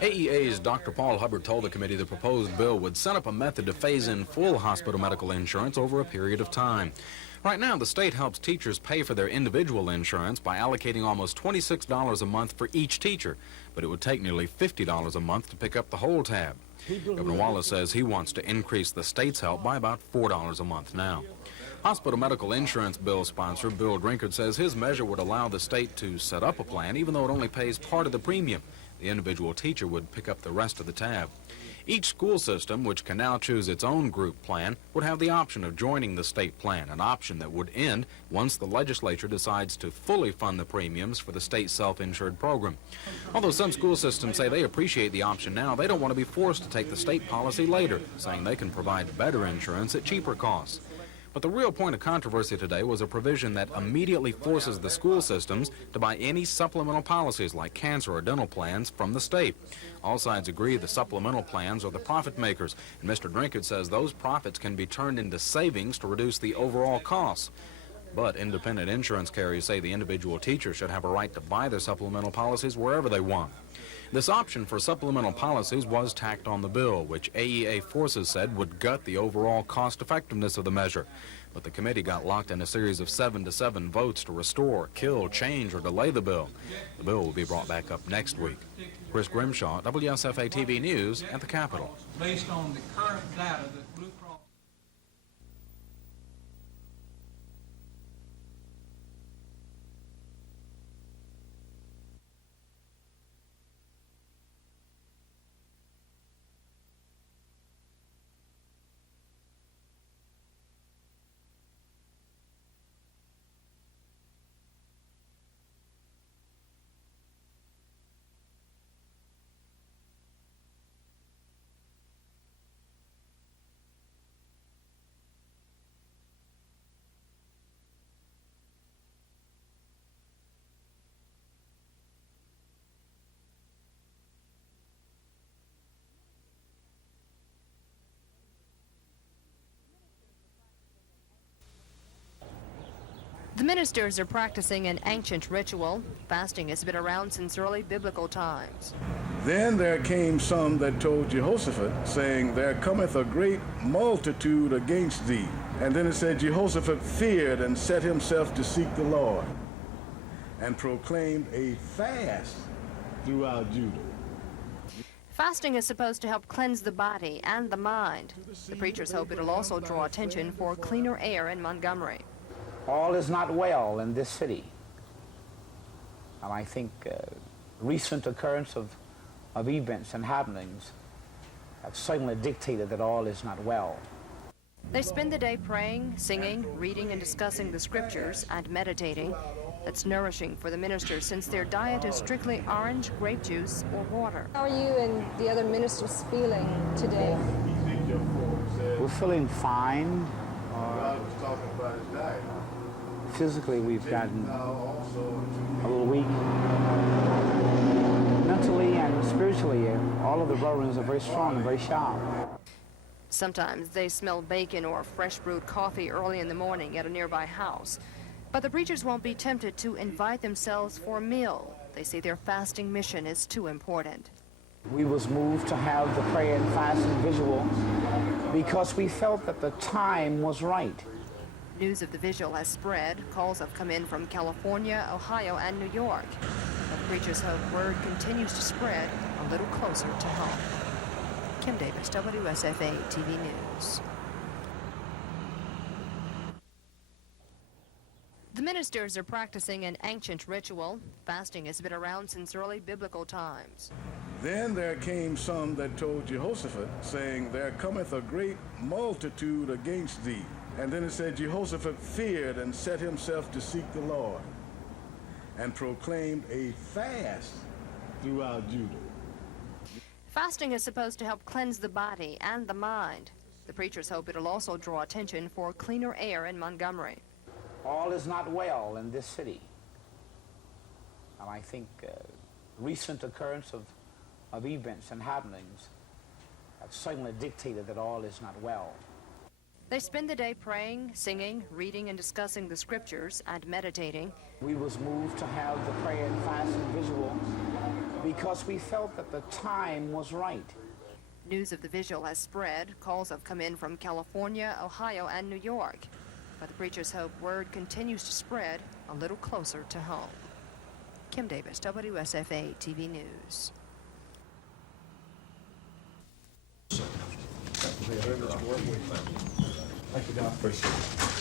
AEA's Dr. Paul Hubbard told the committee the proposed bill would set up a method to phase in full hospital medical insurance over a period of time. Right now, the state helps teachers pay for their individual insurance by allocating almost $26 a month for each teacher, but it would take nearly $50 a month to pick up the whole tab. Governor Wallace says he wants to increase the state's help by about $4 a month now. Hospital medical insurance bill sponsor Bill Drinkard says his measure would allow the state to set up a plan even though it only pays part of the premium. The individual teacher would pick up the rest of the tab. Each school system, which can now choose its own group plan, would have the option of joining the state plan, an option that would end once the legislature decides to fully fund the premiums for the state self-insured program. Although some school systems say they appreciate the option now, they don't want to be forced to take the state policy later, saying they can provide better insurance at cheaper costs. But the real point of controversy today was a provision that immediately forces the school systems to buy any supplemental policies like cancer or dental plans from the state. All sides agree the supplemental plans are the profit makers, and Mr. Drinkard says those profits can be turned into savings to reduce the overall costs. But independent insurance carriers say the individual teacher should have a right to buy their supplemental policies wherever they want. This option for supplemental policies was tacked on the bill, which AEA forces said would gut the overall cost effectiveness of the measure. But the committee got locked in a series of 7-7 votes to restore, kill, change, or delay the bill. The bill will be brought back up next week. Chris Grimshaw, WSFA TV News at the Capitol. Based on the current data that Blue Cross... The ministers are practicing an ancient ritual. Fasting has been around since early biblical times. Then there came some that told Jehoshaphat, saying, There cometh a great multitude against thee. And then it said, Jehoshaphat feared and set himself to seek the Lord, and proclaimed a fast throughout Judah. Fasting is supposed to help cleanse the body and the mind. The preachers hope it'll also draw attention for cleaner air in Montgomery. All is not well in this city. And I think recent occurrence of events and happenings have certainly dictated that all is not well. They spend the day praying, singing, reading, and discussing the scriptures and meditating. That's nourishing for the ministers since their diet is strictly orange, grape juice, or water. How are you and the other ministers feeling today? We're feeling fine. Physically, we've gotten a little weak. Mentally and spiritually, all of the brethren are very strong and very sharp. Sometimes they smell bacon or fresh brewed coffee early in the morning at a nearby house. But the preachers won't be tempted to invite themselves for a meal. They say their fasting mission is too important. We was moved to have the prayer and fasting visual because we felt that the time was right. News of the vigil has spread. Calls have come in from California, Ohio, and New York. But preachers hope word continues to spread a little closer to home. Kim Davis, WSFA TV News. The ministers are practicing an ancient ritual. Fasting has been around since early biblical times. Then there came some that told Jehoshaphat, saying, There cometh a great multitude against thee. And then it said, Jehoshaphat feared and set himself to seek the Lord, and proclaimed a fast throughout Judah. Fasting is supposed to help cleanse the body and the mind. The preachers hope it'll also draw attention for cleaner air in Montgomery. All is not well in this city. And I think recent occurrence of events and happenings have certainly dictated that all is not well. They spend the day praying, singing, reading, and discussing the scriptures and meditating. We was moved to have the prayer and fasting visual because we felt that the time was right. News of the vigil has spread. Calls have come in from California, Ohio, and New York. But the preachers hope word continues to spread a little closer to home. Kim Davis, WSFA TV News. Thank you, Doc. Appreciate it.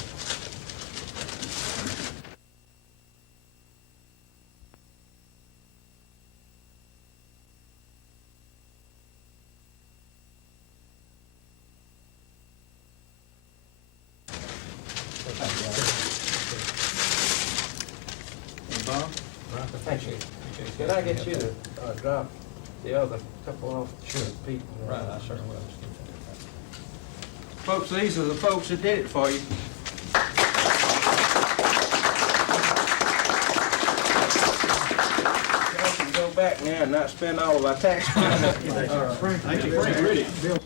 Bob? Thank you. Could I get you to drop the other couple off? Sure. People. Right, I certainly will. Folks, these are the folks that did it for you. We can go back now and not spend all of our tax money. Thank you, Frank.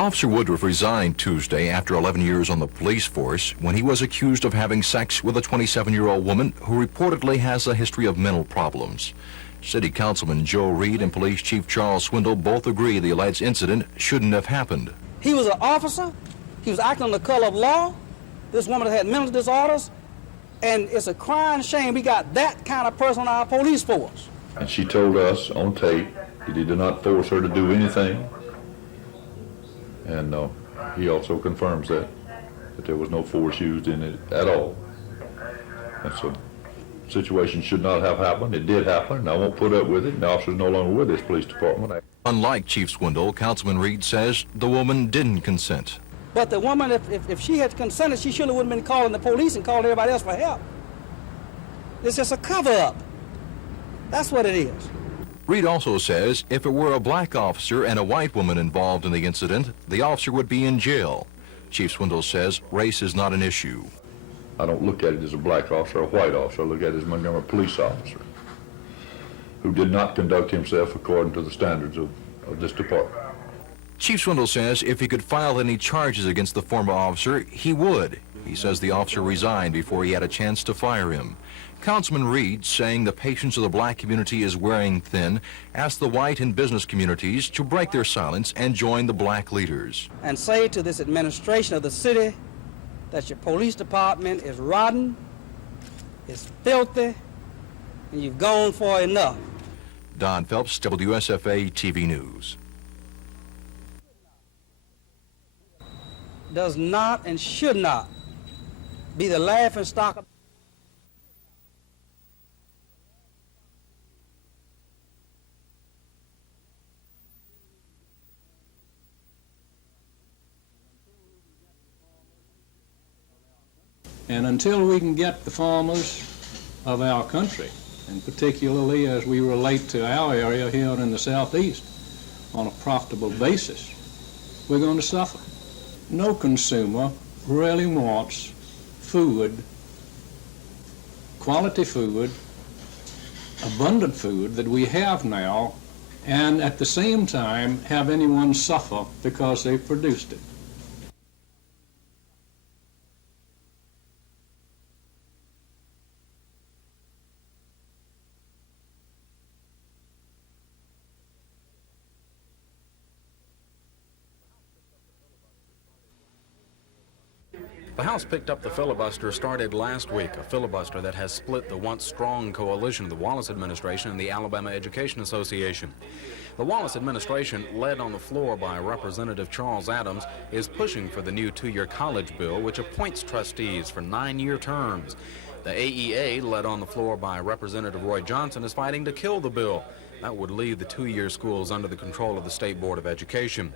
Officer Woodruff resigned Tuesday after 11 years on the police force when he was accused of having sex with a 27-year-old woman who reportedly has a history of mental problems. City Councilman Joe Reed and Police Chief Charles Swindle both agree the alleged incident shouldn't have happened. He was an officer. He was acting on the color of law. This woman had mental disorders. And it's a crying shame we got that kind of person on our police force. And she told us on tape that he did not force her to do anything. And he also confirms that there was no force used in it at all. And so the situation should not have happened. It did happen, and I won't put up with it. And the officer's no longer with this police department. Unlike Chief Swindle, Councilman Reed says the woman didn't consent. But the woman, if she had consented, she surely wouldn't have been calling the police and calling everybody else for help. It's just a cover-up. That's what it is. Reed also says if it were a black officer and a white woman involved in the incident, the officer would be in jail. Chief Swindle says race is not an issue. I don't look at it as a black officer or a white officer. I look at it as a Montgomery police officer who did not conduct himself according to the standards of this department. Chief Swindle says if he could file any charges against the former officer, he would. He says the officer resigned before he had a chance to fire him. Councilman Reed, saying the patience of the black community is wearing thin, asked the white and business communities to break their silence and join the black leaders. And say to this administration of the city that your police department is rotten, is filthy, and you've gone for enough. Don Phelps, WSFA TV News. Does not and should not be the laughing stock of And until we can get the farmers of our country, and particularly as we relate to our area here in the southeast, on a profitable basis, we're going to suffer. No consumer really wants food, quality food, abundant food that we have now, and at the same time have anyone suffer because they've produced it. The House picked up the filibuster started last week, a filibuster that has split the once strong coalition of the Wallace administration and the Alabama Education Association. The Wallace administration, led on the floor by Representative Charles Adams, is pushing for the new two-year college bill, which appoints trustees for 9-year terms. The AEA, led on the floor by Representative Roy Johnson, is fighting to kill the bill. That would leave the two-year schools under the control of the State Board of Education.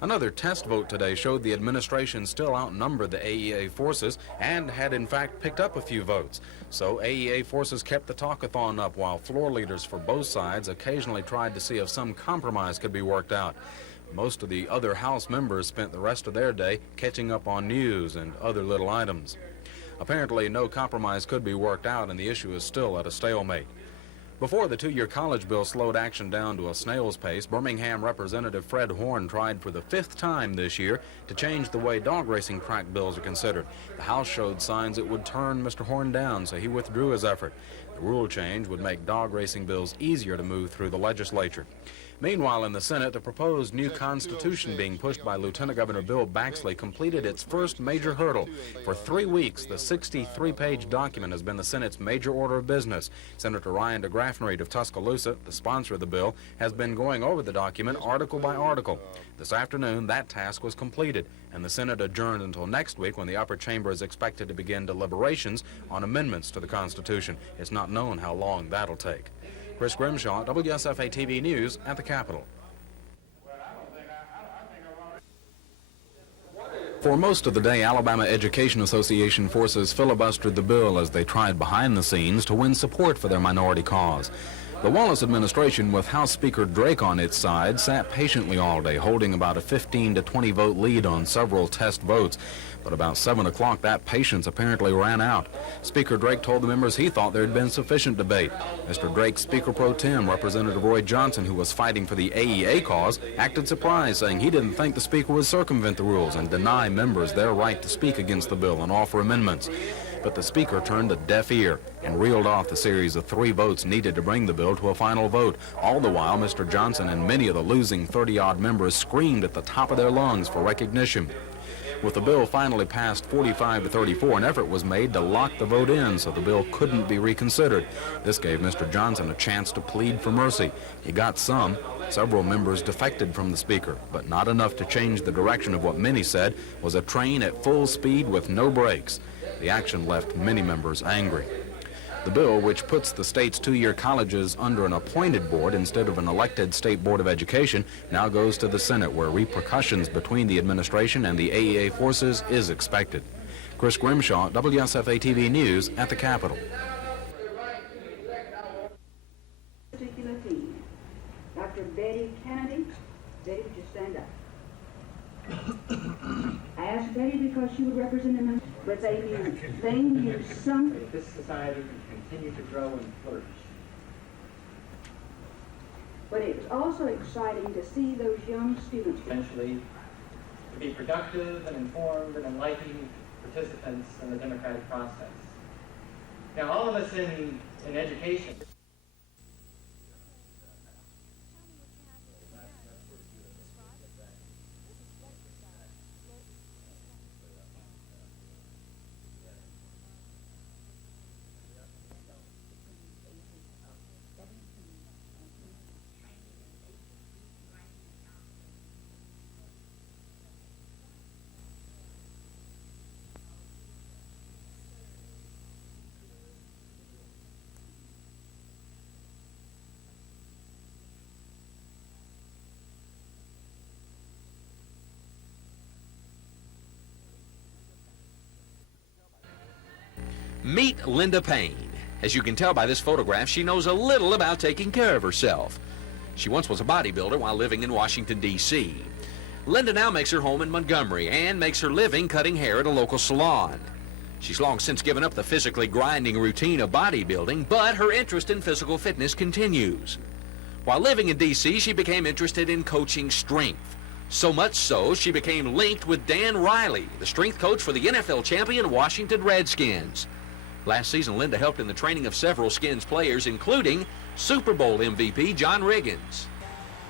Another test vote today showed the administration still outnumbered the AEA forces and had in fact picked up a few votes. So AEA forces kept the talkathon up while floor leaders for both sides occasionally tried to see if some compromise could be worked out. Most of the other House members spent the rest of their day catching up on news and other little items. Apparently no compromise could be worked out and the issue is still at a stalemate. Before the two-year college bill slowed action down to a snail's pace, Birmingham Representative Fred Horn tried for the 5th time this year to change the way dog racing crack bills are considered. The House showed signs it would turn Mr. Horn down, so he withdrew his effort. The rule change would make dog racing bills easier to move through the legislature. Meanwhile, in the Senate, the proposed new Constitution being pushed by Lieutenant Governor Bill Baxley completed its first major hurdle. For 3 weeks, the 63-page document has been the Senate's major order of business. Senator Ryan DeGraffenreid of Tuscaloosa, the sponsor of the bill, has been going over the document article by article. This afternoon, that task was completed, and the Senate adjourned until next week when the upper chamber is expected to begin deliberations on amendments to the Constitution. It's not known how long that'll take. Chris Grimshaw, WSFA TV News at the Capitol. For most of the day, Alabama Education Association forces filibustered the bill as they tried behind the scenes to win support for their minority cause. The Wallace administration, with House Speaker Drake on its side, sat patiently all day, holding about a 15 to 20 vote lead on several test votes. But about 7 o'clock, that patience apparently ran out. Speaker Drake told the members he thought there had been sufficient debate. Mr. Drake's Speaker Pro Tem, Representative Roy Johnson, who was fighting for the AEA cause, acted surprised, saying he didn't think the Speaker would circumvent the rules and deny members their right to speak against the bill and offer amendments. But the Speaker turned a deaf ear and reeled off the series of 3 votes needed to bring the bill to a final vote. All the while, Mr. Johnson and many of the losing 30-odd members screamed at the top of their lungs for recognition. With the bill finally passed 45 to 34, an effort was made to lock the vote in so the bill couldn't be reconsidered. This gave Mr. Johnson a chance to plead for mercy. He got some. Several members defected from the Speaker, but not enough to change the direction of what many said was a train at full speed with no brakes. The action left many members angry. The bill, which puts the state's 2-year colleges under an appointed board instead of an elected state board of education, now goes to the Senate, where repercussions between the administration and the AEA forces is expected. Chris Grimshaw, WSFA TV News at the Capitol. Dr. Betty Kennedy. Betty, would you stand up? I asked Betty because she would represent them, but they knew something. This society can continue to grow and flourish. But it was also exciting to see those young students Eventually, to be productive and informed and enlightened participants in the democratic process. Now, all of us in education. Meet Linda Payne. As you can tell by this photograph, she knows a little about taking care of herself. She once was a bodybuilder while living in Washington, D.C. Linda now makes her home in Montgomery and makes her living cutting hair at a local salon. She's long since given up the physically grinding routine of bodybuilding, but her interest in physical fitness continues. While living in D.C., she became interested in coaching strength. So much so, she became linked with Dan Riley, the strength coach for the NFL champion Washington Redskins. Last season, Linda helped in the training of several Skins players, including Super Bowl MVP John Riggins.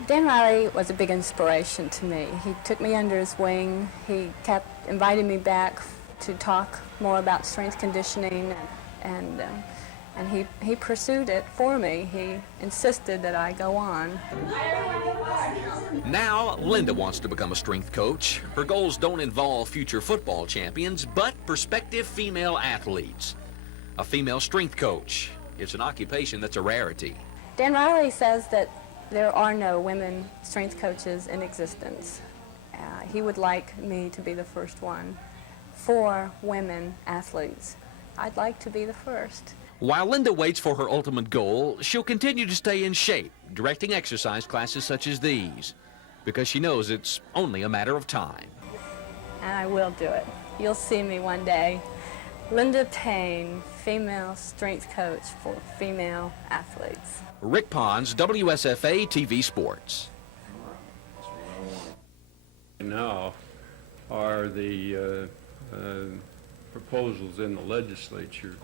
Dan Riley was a big inspiration to me. He took me under his wing. He kept inviting me back to talk more about strength conditioning, and he pursued it for me. He insisted that I go on. Now, Linda wants to become a strength coach. Her goals don't involve future football champions, but prospective female athletes. A female strength coach. It's an occupation that's a rarity. Dan Riley says that there are no women strength coaches in existence. He would like me to be the first one for women athletes. I'd like to be the first. While Linda waits for her ultimate goal, she'll continue to stay in shape, directing exercise classes such as these, because she knows it's only a matter of time. And I will do it. You'll see me one day Linda Payne, female strength coach for female athletes. Rick Pons, WSFA TV Sports. Now are the proposals in the legislature.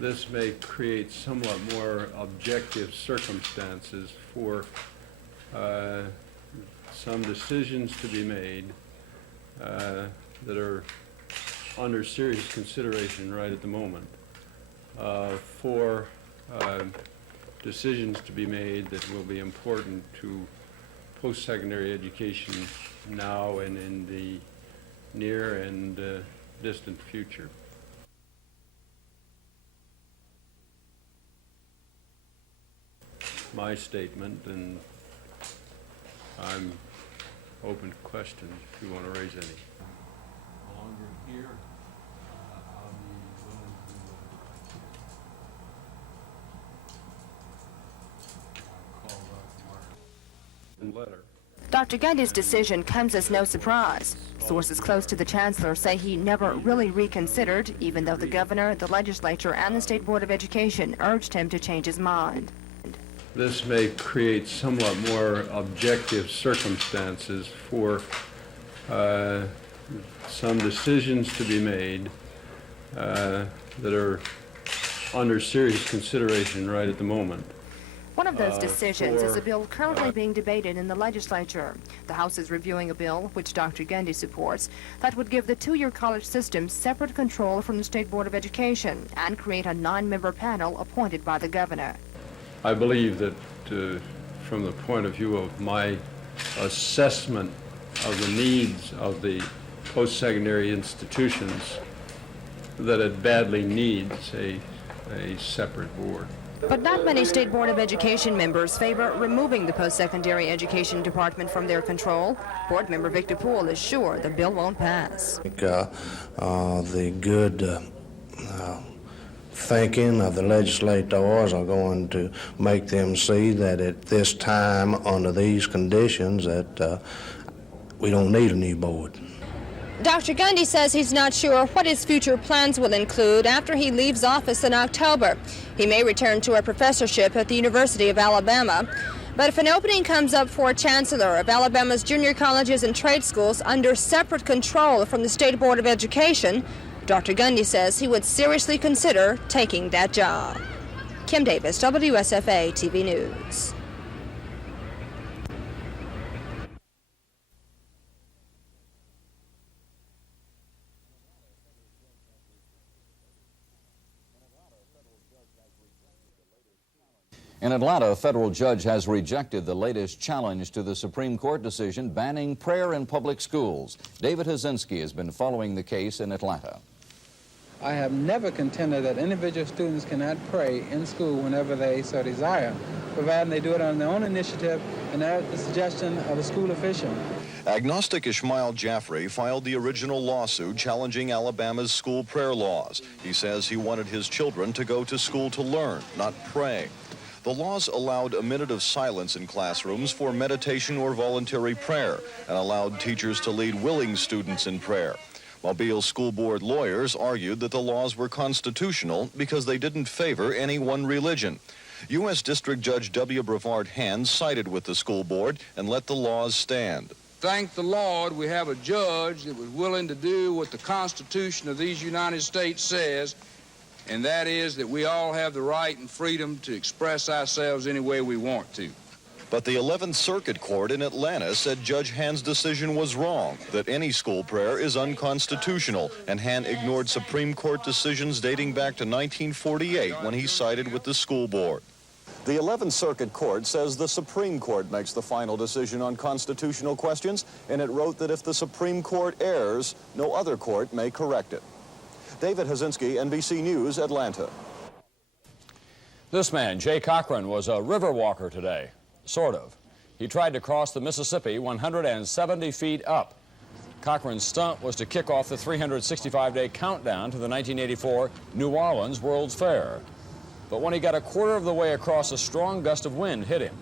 This may create somewhat more objective circumstances for some decisions to be made that are under serious consideration right at the moment, for decisions to be made that will be important to post-secondary education now and in the near and distant future. My statement, and I'm open to questions if you want to raise any. Longer here, I'll be willing to letter. Dr. Gundy's decision comes as no surprise. Sources close to the chancellor say he never really reconsidered, even though the governor, the legislature, and the State Board of Education urged him to change his mind. This may create somewhat more objective circumstances for some decisions to be made that are under serious consideration right at the moment. One of those decisions is a bill currently being debated in the legislature. The House is reviewing a bill, which Dr. Gundy supports, that would give the two-year college system separate control from the State Board of Education and create a 9-member panel appointed by the governor. I believe that from the point of view of my assessment of the needs of the post-secondary institutions, that it badly needs a separate board. But not many State Board of Education members favor removing the post-secondary education department from their control. Board member Victor Poole is sure the bill won't pass. The good thinking of the legislators are going to make them see that at this time, under these conditions, that we don't need a new board. Dr. Gundy says he's not sure what his future plans will include after he leaves office in October. He may return to a professorship at the University of Alabama. But if an opening comes up for a chancellor of Alabama's junior colleges and trade schools under separate control from the State Board of Education, Dr. Gundy says he would seriously consider taking that job. Kim Davis, WSFA TV News. In Atlanta, a federal judge has rejected the latest challenge to the Supreme Court decision banning prayer in public schools. David Hazinski has been following the case in Atlanta. I have never contended that individual students cannot pray in school whenever they so desire, providing they do it on their own initiative and at the suggestion of a school official. Agnostic Ishmael Jaffrey filed the original lawsuit challenging Alabama's school prayer laws. He says he wanted his children to go to school to learn, not pray. The laws allowed a minute of silence in classrooms for meditation or voluntary prayer and allowed teachers to lead willing students in prayer. Mobile School Board lawyers argued that the laws were constitutional because they didn't favor any one religion. U.S. District Judge W. Brevard Hand sided with the school board and let the laws stand. Thank the Lord we have a judge that was willing to do what the Constitution of these United States says, and that is that we all have the right and freedom to express ourselves any way we want to. But the 11th Circuit Court in Atlanta said Judge Hand's decision was wrong, that any school prayer is unconstitutional, and Hand ignored Supreme Court decisions dating back to 1948 when he sided with the school board. The 11th Circuit Court says the Supreme Court makes the final decision on constitutional questions, and it wrote that if the Supreme Court errs, no other court may correct it. David Hazinski, NBC News, Atlanta. This man, Jay Cochran, was a river walker today. Sort of. He tried to cross the Mississippi 170 feet up. Cochran's stunt was to kick off the 365-day countdown to the 1984 New Orleans World's Fair. But when he got a quarter of the way across, a strong gust of wind hit him.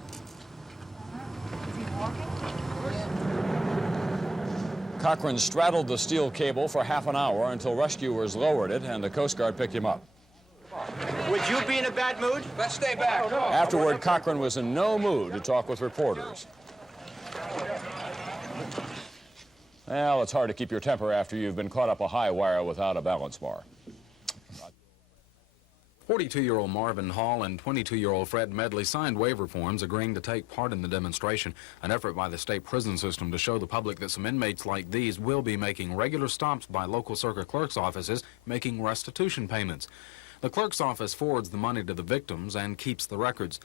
Cochran straddled the steel cable for half an hour until rescuers lowered it and the Coast Guard picked him up. Would you be in a bad mood? Let's stay back. Afterward, Cochran was in no mood to talk with reporters. Well, it's hard to keep your temper after you've been caught up a high wire without a balance bar. 42-year-old Marvin Hall and 22-year-old Fred Medley signed waiver forms agreeing to take part in the demonstration, an effort by the state prison system to show the public that some inmates like these will be making regular stops by local circuit clerk's offices making restitution payments. The clerk's office forwards the money to the victims and keeps the records.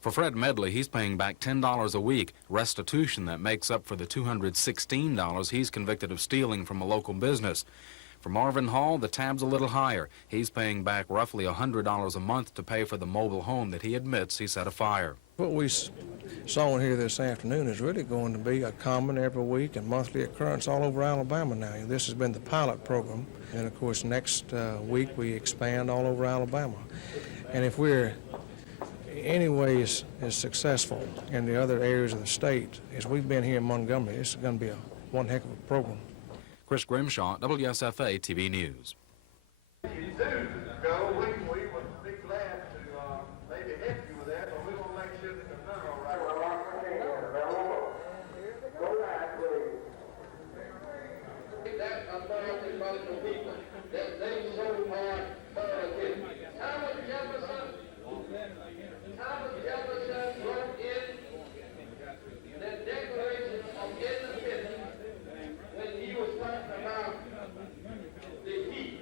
For Fred Medley, he's paying back $10 a week, restitution that makes up for the $216 he's convicted of stealing from a local business. For Marvin Hall, the tab's a little higher. He's paying back roughly $100 a month to pay for the mobile home that he admits he set afire. What we saw in here this afternoon is really going to be a common every week and monthly occurrence all over Alabama now. This has been the pilot program, and of course next week we expand all over Alabama. And if we're anyways as successful in the other areas of the state as we've been here in Montgomery, this is going to be one heck of a program. Chris Grimshaw, WSFA TV News. If you do go, we would be glad to maybe help you with that, but we want to make sure that they're done all right. Go back, please. That American Muslim people, that they so hard Thomas Jefferson wrote in the Declaration of Independence when he was talking about the heat,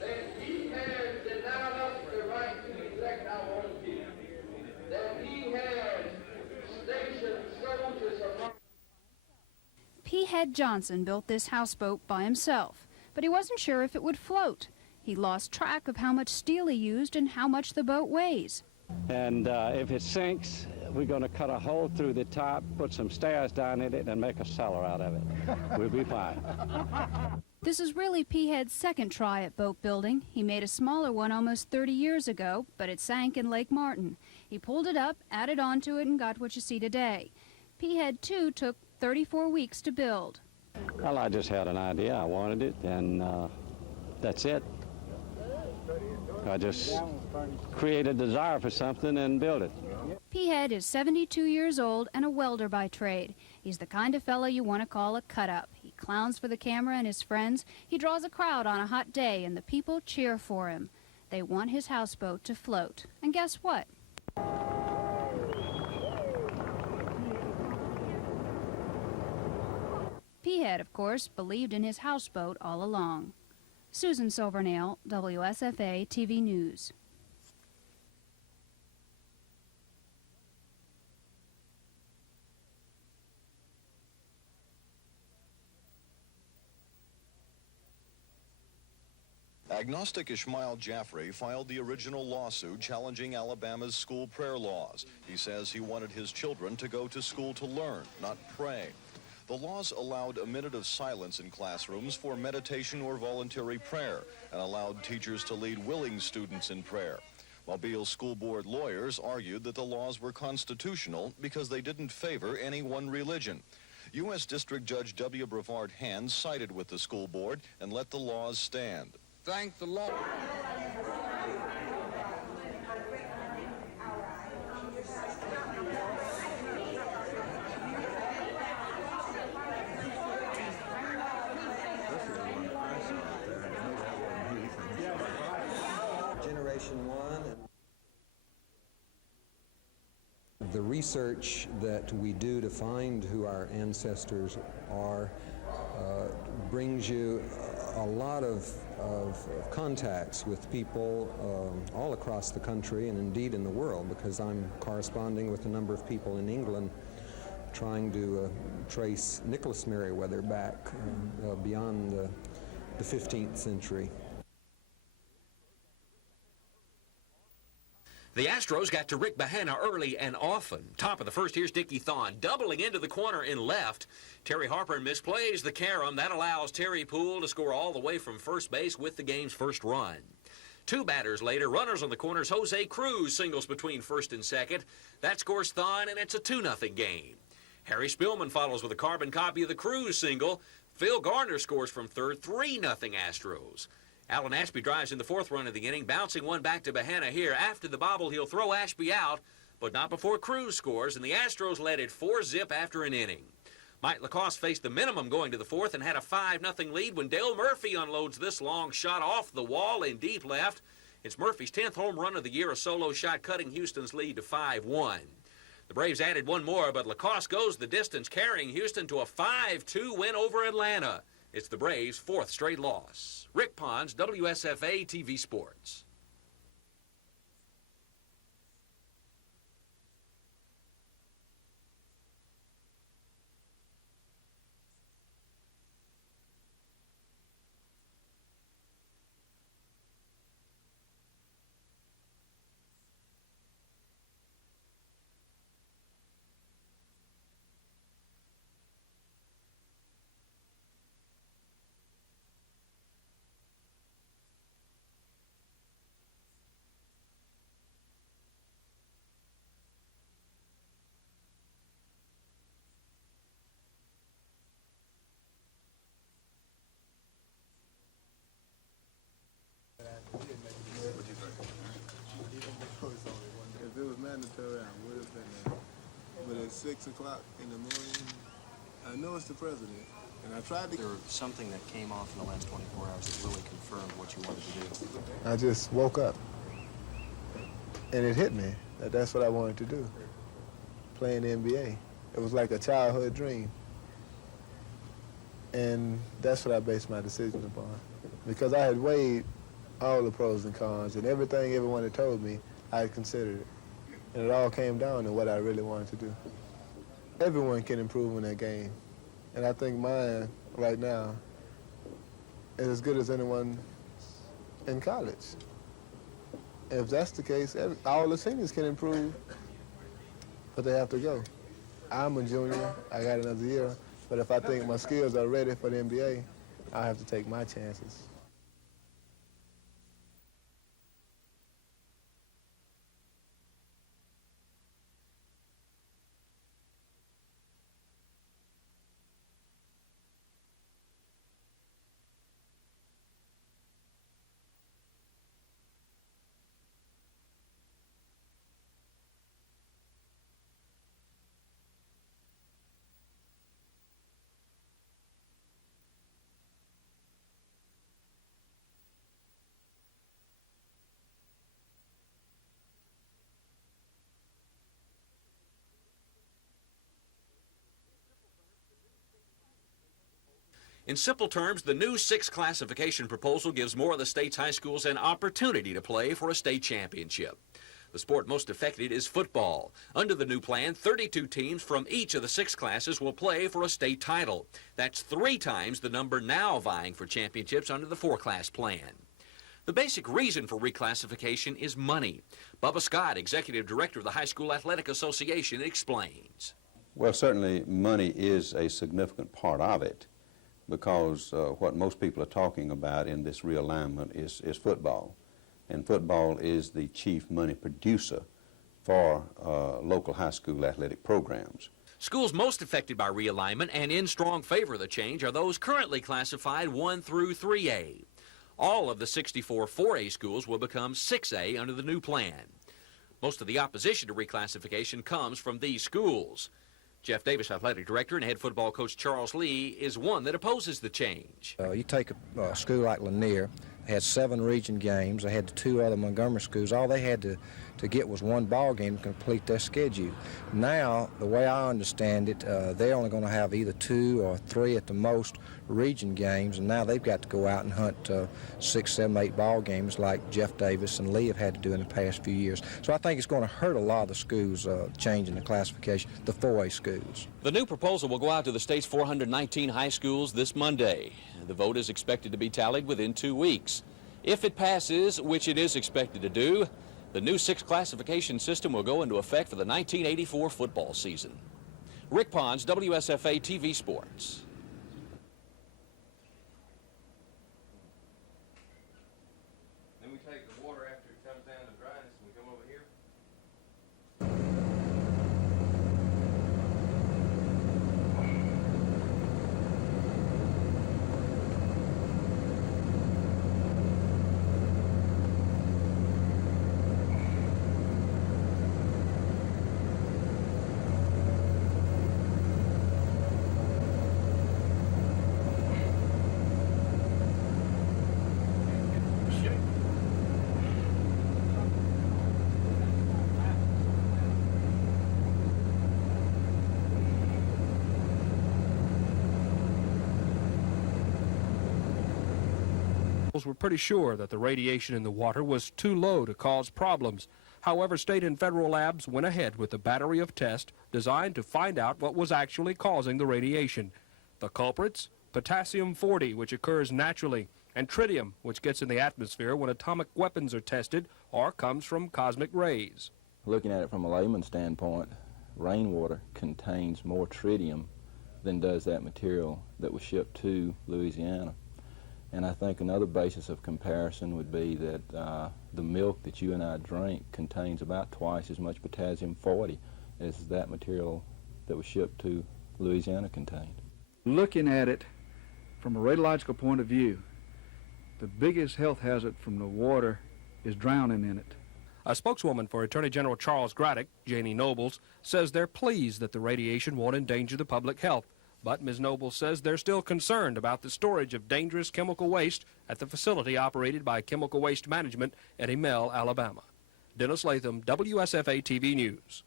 that he has denied us the right to elect our own people, that he has stationed soldiers among. P. Head Johnson built this houseboat by himself, but he wasn't sure if it would float. He lost track of how much steel he used and how much the boat weighs. And if it sinks, we're going to cut a hole through the top, put some stairs down in it, and make a cellar out of it. We'll be fine. This is really P. Head's second try at boat building. He made a smaller one almost 30 years ago, but it sank in Lake Martin. He pulled it up, added onto it, and got what you see today. P. Head 2 took 34 weeks to build. Well, I just had an idea. I wanted it, and that's it. I just created a desire for something and built it. P. Head is 72 years old and a welder by trade. He's the kind of fellow you want to call a cut-up. He clowns for the camera and his friends. He draws a crowd on a hot day, and the people cheer for him. They want his houseboat to float. And guess what? P. Head, of course, believed in his houseboat all along. Susan Silvernail, WSFA TV News. Agnostic Ishmael Jaffrey filed the original lawsuit challenging Alabama's school prayer laws. He says he wanted his children to go to school to learn, not pray. The laws allowed a minute of silence in classrooms for meditation or voluntary prayer and allowed teachers to lead willing students in prayer. Mobile School Board lawyers argued that the laws were constitutional because they didn't favor any one religion. U.S. District Judge W. Brevard Hand sided with the school board and let the laws stand. Thank the Lord. Generation 1. The research that we do to find who our ancestors are brings you a lot of contacts with people all across the country and indeed in the world, because I'm corresponding with a number of people in England trying to trace Nicholas Merriweather back beyond the 15th century. The Astros got to Rick Bahana early and often. Top of the first, here's Dickie Thon doubling into the corner in left. Terry Harper misplays the carom. That allows Terry Poole to score all the way from first base with the game's first run. Two batters later, runners on the corners. Jose Cruz singles between first and second. That scores Thon, and it's a 2-0 game. Harry Spillman follows with a carbon copy of the Cruise single. Phil Garner scores from third, 3-0 Astros. Alan Ashby drives in the fourth run of the inning, bouncing one back to Bahena here. After the bobble, he'll throw Ashby out, but not before Cruz scores, and the Astros led it 4-0 after an inning. Mike Lacoste faced the minimum going to the fourth and had a 5-0 lead when Dale Murphy unloads this long shot off the wall in deep left. It's Murphy's 10th home run of the year, a solo shot cutting Houston's lead to 5-1. The Braves added one more, but Lacoste goes the distance, carrying Houston to a 5-2 win over Atlanta. It's the Braves' 4th straight loss. Rick Pons, WSFA TV Sports. If it was mandatory, I would have been there. But at 6 o'clock in the morning, I know it's the president, and I tried to... There was something that came off in the last 24 hours that really confirmed what you wanted to do. I just woke up, and it hit me that that's what I wanted to do, playing the NBA. It was like a childhood dream. And that's what I based my decision upon. Because I had weighed all the pros and cons, and everything everyone had told me, I had considered it. And it all came down to what I really wanted to do. Everyone can improve in their game. And I think mine, right now, is as good as anyone in college. If that's the case, all the seniors can improve, but they have to go. I'm a junior, I got another year, but if I think my skills are ready for the NBA, I have to take my chances. In simple terms, the new 6 classification proposal gives more of the state's high schools an opportunity to play for a state championship. The sport most affected is football. Under the new plan, 32 teams from each of the 6 classes will play for a state title. That's 3 times the number now vying for championships under the 4-class plan. The basic reason for reclassification is money. Bubba Scott, Executive Director of the High School Athletic Association, explains. Well, certainly money is a significant part of it, because what most people are talking about in this realignment is football. And football is the chief money producer for local high school athletic programs. Schools most affected by realignment and in strong favor of the change are those currently classified 1 through 3A. All of the 64 4A schools will become 6A under the new plan. Most of the opposition to reclassification comes from these schools. Jeff Davis, athletic director, and head football coach Charles Lee is one that opposes the change. You take a school like Lanier, they had 7 region games. They had the 2 other Montgomery schools. All they had to get was 1 ball game to complete their schedule. Now, the way I understand it, they're only going to have either 2 or 3 at the most region games, and now they've got to go out and hunt 6, 7, 8 ball games like Jeff Davis and Lee have had to do in the past few years. So I think it's going to hurt a lot of the schools changing the classification, the 4A schools. The new proposal will go out to the state's 419 high schools this Monday. The vote is expected to be tallied within 2 weeks. If it passes, which it is expected to do, the new 6 classification system will go into effect for the 1984 football season. Rick Pons, WSFA TV Sports. Then we take the water after it comes down to dryness and we come over here. were pretty sure that the radiation in the water was too low to cause problems. However, state and federal labs went ahead with a battery of tests designed to find out what was actually causing the radiation. The culprits? Potassium-40, which occurs naturally, and tritium, which gets in the atmosphere when atomic weapons are tested or comes from cosmic rays. Looking at it from a layman's standpoint, rainwater contains more tritium than does that material that was shipped to Louisiana. And I think another basis of comparison would be that the milk that you and I drink contains about twice as much potassium-40 as that material that was shipped to Louisiana contained. Looking at it from a radiological point of view, the biggest health hazard from the water is drowning in it. A spokeswoman for Attorney General Charles Graddick, Janie Nobles, says they're pleased that the radiation won't endanger the public health. But Ms. Nobles says they're still concerned about the storage of dangerous chemical waste at the facility operated by Chemical Waste Management at Emell, Alabama. Dennis Latham, WSFA TV News.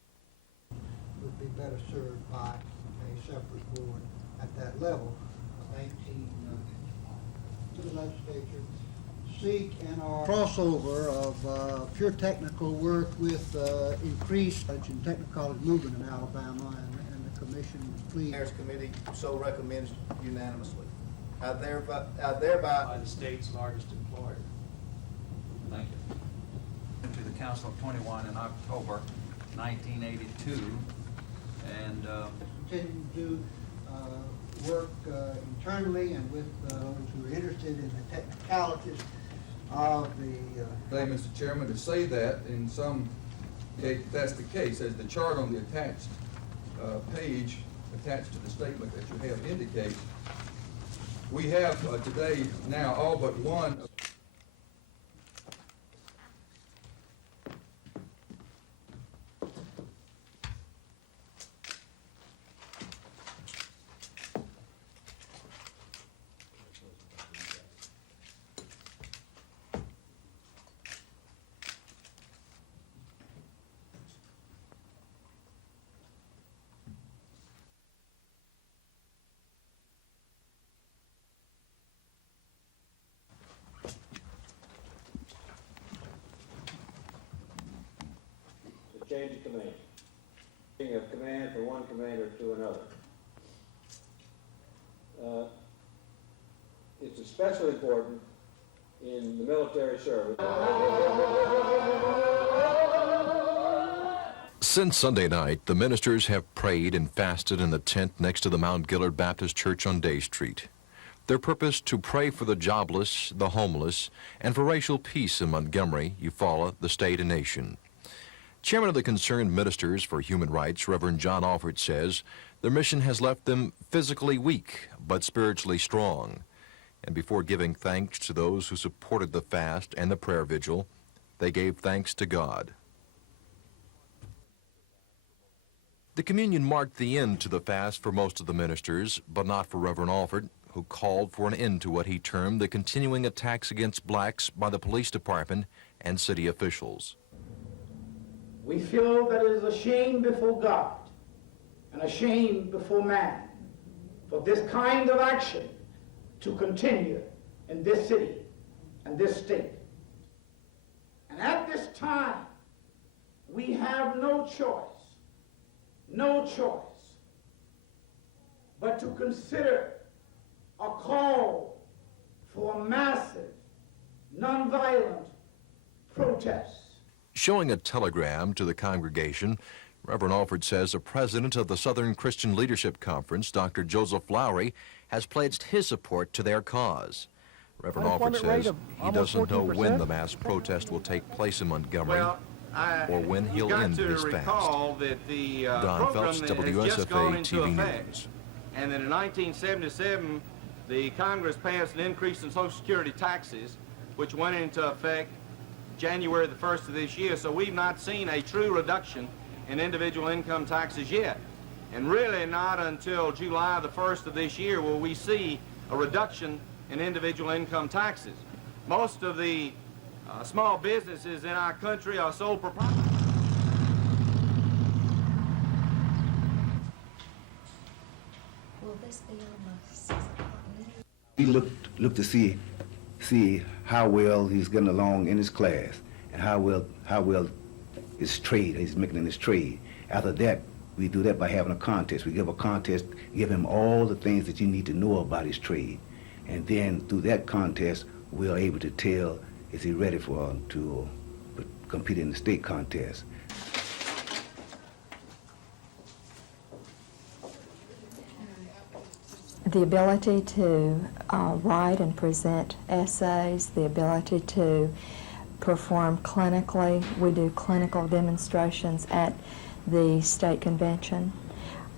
Would be better served by a separate board at that level. 19 to the legislature seek and our crossover of pure technical work with increased in technical movement in Alabama, and the commission is pleased. Mayor's committee so recommends unanimously. I thereby by the state's largest employer. Thank you. To the Council of 21 in October 1982, and continue to do work internally and with those who are interested in the technicalities of the... Mr. Chairman, to say that in some case, that's the case, as the chart on the attached page attached to the statement that you have indicates, we have today now all but one. Change of command. Changing of command from one commander to another. It's especially important in the military service. Since Sunday night, the ministers have prayed and fasted in the tent next to the Mount Gillard Baptist Church on Day Street. Their purpose to pray for the jobless, the homeless, and for racial peace in Montgomery, Eufaula, the state and nation. Chairman of the Concerned Ministers for Human Rights, Reverend John Alford, says their mission has left them physically weak but spiritually strong. And before giving thanks to those who supported the fast and the prayer vigil, they gave thanks to God. The communion marked the end to the fast for most of the ministers, but not for Reverend Alford, who called for an end to what he termed the continuing attacks against blacks by the police department and city officials. We feel that it is a shame before God and a shame before man for this kind of action to continue in this city and this state. And at this time, we have no choice but to consider a call for a massive, nonviolent protest. Showing a telegram to the congregation, Reverend Alford says the president of the Southern Christian Leadership Conference, Dr. Joseph Lowry, has pledged his support to their cause. Reverend Alford says he doesn't know when the mass protest will take place in Montgomery or when he'll end his fast. That the Don Phelps, WSFA TV News. And that in 1977, the Congress passed an increase in Social Security taxes, which went into effect January the 1st of this year, so we've not seen a true reduction in individual income taxes yet. And really not until July the 1st of this year will we see a reduction in individual income taxes. Most of the small businesses in our country are sole proprietors. Will this be on the 6 o'clock news? We look to see see how well he's getting along in his class and how well his trade, he's making in his trade. After that, we do that by having a contest. We give a contest, give him all the things that you need to know about his trade. And then through that contest, we are able to tell, is he ready to compete in the state contest. The ability to write and present essays, the ability to perform clinically. We do clinical demonstrations at the state convention.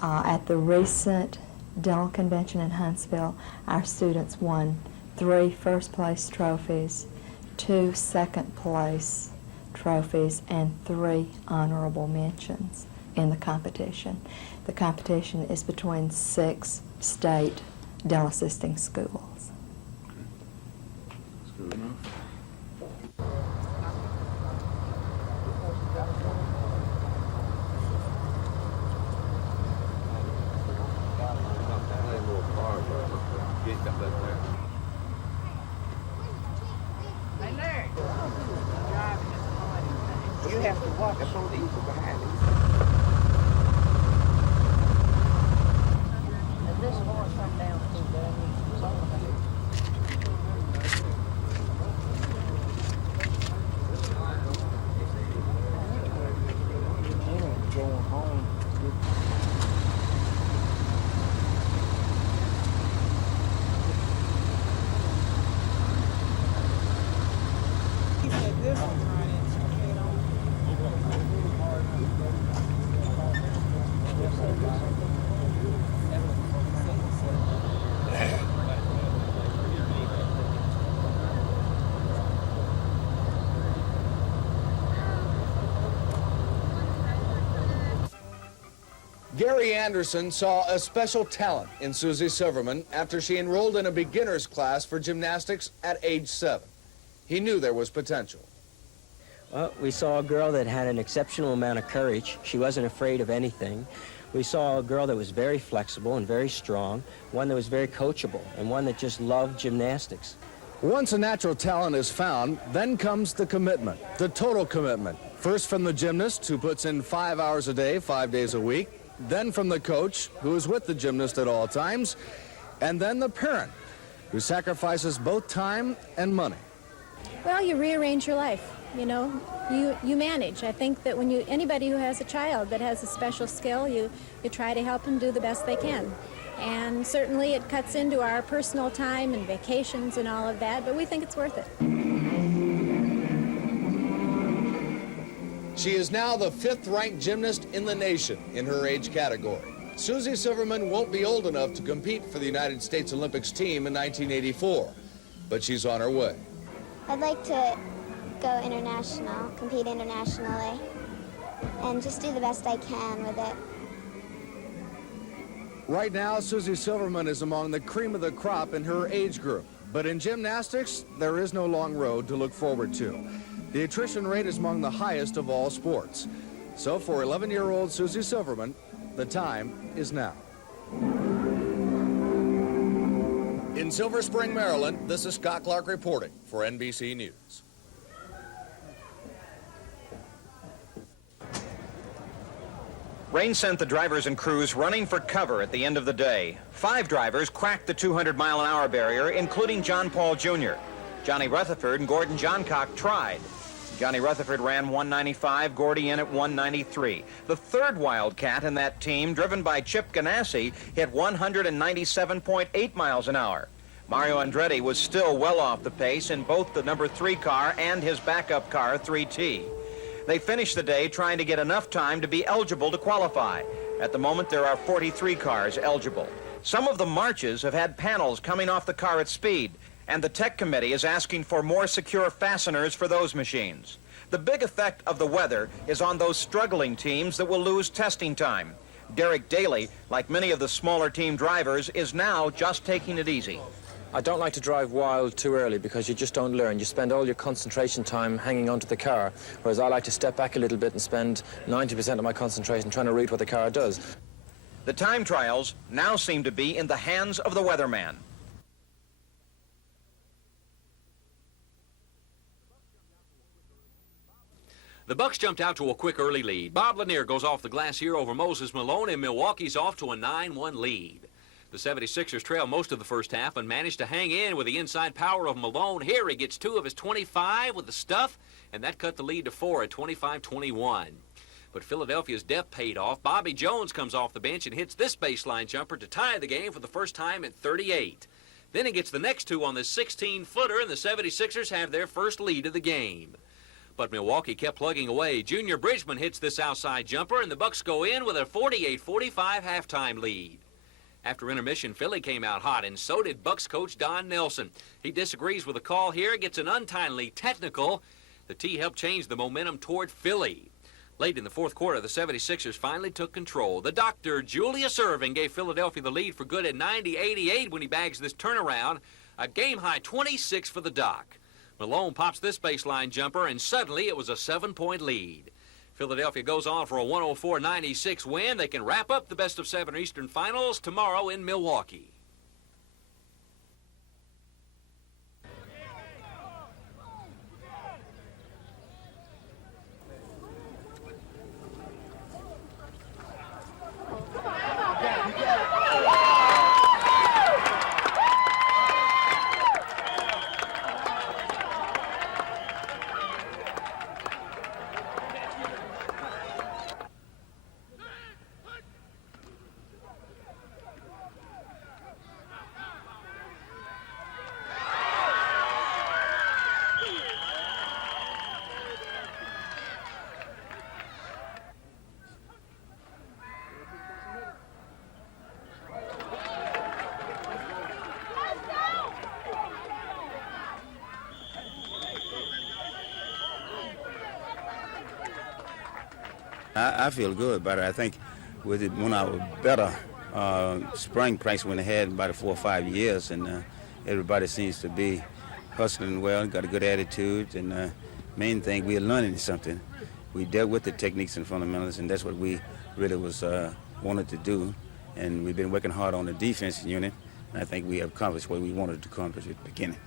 At the recent dental convention in Huntsville, our students won 3 first-place trophies, 2 second-place trophies, and 3 honorable mentions in the competition. The competition is between 6 state dental assisting schools. That's good enough. You have to walk up on these behind these. This horse come down too bad. Going home. He said this one. Gary Anderson saw a special talent in Susie Silverman after she enrolled in a beginner's class for gymnastics at age 7. He knew there was potential. Well, we saw a girl that had an exceptional amount of courage. She wasn't afraid of anything. We saw a girl that was very flexible and very strong, one that was very coachable, and one that just loved gymnastics. Once a natural talent is found, then comes the commitment, the total commitment. First from the gymnast, who puts in 5 hours a day, 5 days a week, then from the coach, who is with the gymnast at all times, and then the parent, who sacrifices both time and money. Well, you rearrange your life, you know. You manage. I think that when anybody who has a child that has a special skill, you try to help them do the best they can. And certainly it cuts into our personal time and vacations and all of that, but we think it's worth it. She is now the 5th-ranked gymnast in the nation in her age category. Susie Silverman won't be old enough to compete for the United States Olympics team in 1984, but she's on her way. I'd like to go international, compete internationally, and just do the best I can with it. Right now, Susie Silverman is among the cream of the crop in her age group. But in gymnastics, there is no long road to look forward to. The attrition rate is among the highest of all sports. So for 11-year-old Susie Silverman, the time is now. In Silver Spring, Maryland, this is Scott Clark reporting for NBC News. Rain sent the drivers and crews running for cover at the end of the day. 5 drivers cracked the 200-mile-an-hour barrier, including John Paul Jr. Johnny Rutherford and Gordon Johncock tried. Johnny Rutherford ran 195, Gordy in at 193. The 3rd Wildcat in that team, driven by Chip Ganassi, hit 197.8 miles an hour. Mario Andretti was still well off the pace in both the number 3 car and his backup car, 3T. They finished the day trying to get enough time to be eligible to qualify. At the moment, there are 43 cars eligible. Some of the marches have had panels coming off the car at speed, and the tech committee is asking for more secure fasteners for those machines. The big effect of the weather is on those struggling teams that will lose testing time. Derek Daly, like many of the smaller team drivers, is now just taking it easy. I don't like to drive wild too early because you just don't learn. You spend all your concentration time hanging onto the car, whereas I like to step back a little bit and spend 90% of my concentration trying to read what the car does. The time trials now seem to be in the hands of the weatherman. The Bucks jumped out to a quick early lead. Bob Lanier goes off the glass here over Moses Malone, and Milwaukee's off to a 9-1 lead. The 76ers trail most of the first half and managed to hang in with the inside power of Malone. Here he gets 2 of his 25 with the stuff, and that cut the lead to 4 at 25-21. But Philadelphia's depth paid off. Bobby Jones comes off the bench and hits this baseline jumper to tie the game for the first time at 38. Then he gets the next 2 on this 16-footer, and the 76ers have their first lead of the game. But Milwaukee kept plugging away. Junior Bridgman hits this outside jumper, and the Bucks go in with a 48-45 halftime lead. After intermission, Philly came out hot, and so did Bucks coach Don Nelson. He disagrees with the call here, gets an untimely technical. The T helped change the momentum toward Philly. Late in the fourth quarter, the 76ers finally took control. The doctor, Julius Erving, gave Philadelphia the lead for good at 90-88 when he bags this turnaround. A game-high 26 for the Doc. Malone pops this baseline jumper, and suddenly it was a 7-point lead. Philadelphia goes on for a 104-96 win. They can wrap up the best-of-7 Eastern Finals tomorrow in Milwaukee. I feel good about it. I think with it one of our better spring practice we had about 4 or 5 years, and everybody seems to be hustling well, got a good attitude, and main thing, we're learning something. We dealt with the techniques and fundamentals, and that's what we really was wanted to do, and we've been working hard on the defensive unit, and I think we have accomplished what we wanted to accomplish at the beginning.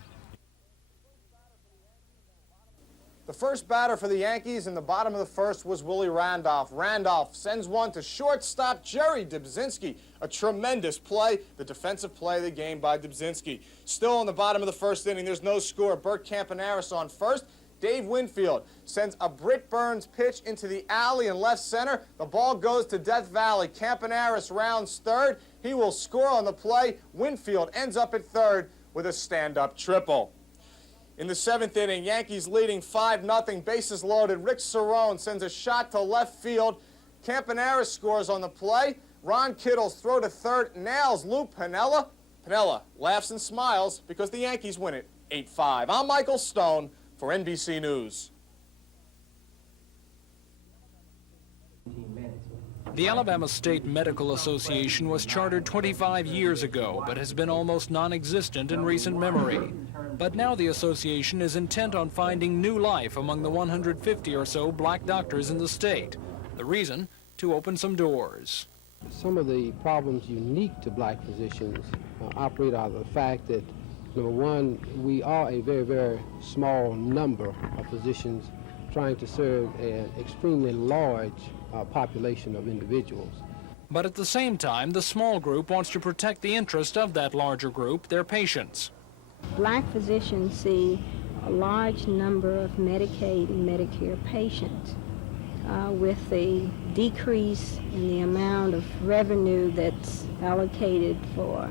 The first batter for the Yankees in the bottom of the first was Willie Randolph. Randolph sends one to shortstop Jerry Dubzinski. A tremendous play, the defensive play of the game by Dubzinski. Still in the bottom of the first inning, there's no score. Bert Campaneris on first. Dave Winfield sends a Britt Burns pitch into the alley in left center. The ball goes to Death Valley. Campaneris rounds third. He will score on the play. Winfield ends up at third with a stand-up triple. In the 7th inning, Yankees leading 5-0, bases loaded. Rick Cerrone sends a shot to left field. Campaneris scores on the play. Ron Kittle's throw to third nails Lou Piniella. Piniella laughs and smiles because the Yankees win it 8-5. I'm Michael Stone for NBC News. The Alabama State Medical Association was chartered 25 years ago, but has been almost non-existent in recent memory. But now the association is intent on finding new life among the 150 or so black doctors in the state. The reason? To open some doors. Some of the problems unique to black physicians operate out of the fact that, number one, we are a very, very small number of physicians trying to serve an extremely large population of individuals. But at the same time, the small group wants to protect the interest of that larger group, their patients. Black physicians see a large number of Medicaid and Medicare patients. With the decrease in the amount of revenue that's allocated for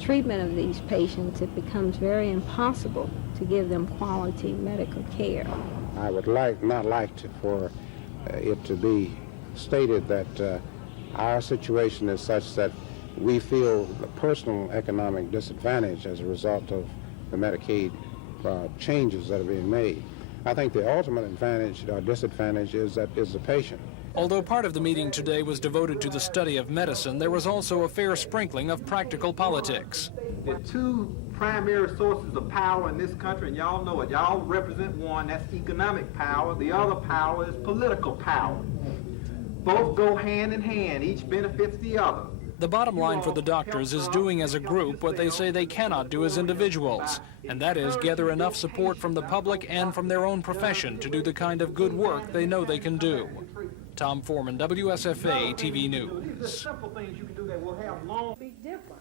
treatment of these patients, it becomes very impossible to give them quality medical care. I would not like for it to be stated that our situation is such that we feel a personal economic disadvantage as a result of the Medicaid changes that are being made. I think the ultimate advantage or disadvantage is the patient. Although part of the meeting today was devoted to the study of medicine, there was also a fair sprinkling of practical politics. The two primary sources of power in this country, and y'all know it, y'all represent one, that's economic power. The other power is political power. Both go hand in hand. Each benefits the other. The bottom line for the doctors is doing as a group what they say they cannot do as individuals, and that is gather enough support from the public and from their own profession to do the kind of good work they know they can do. Tom Foreman, WSFA TV News.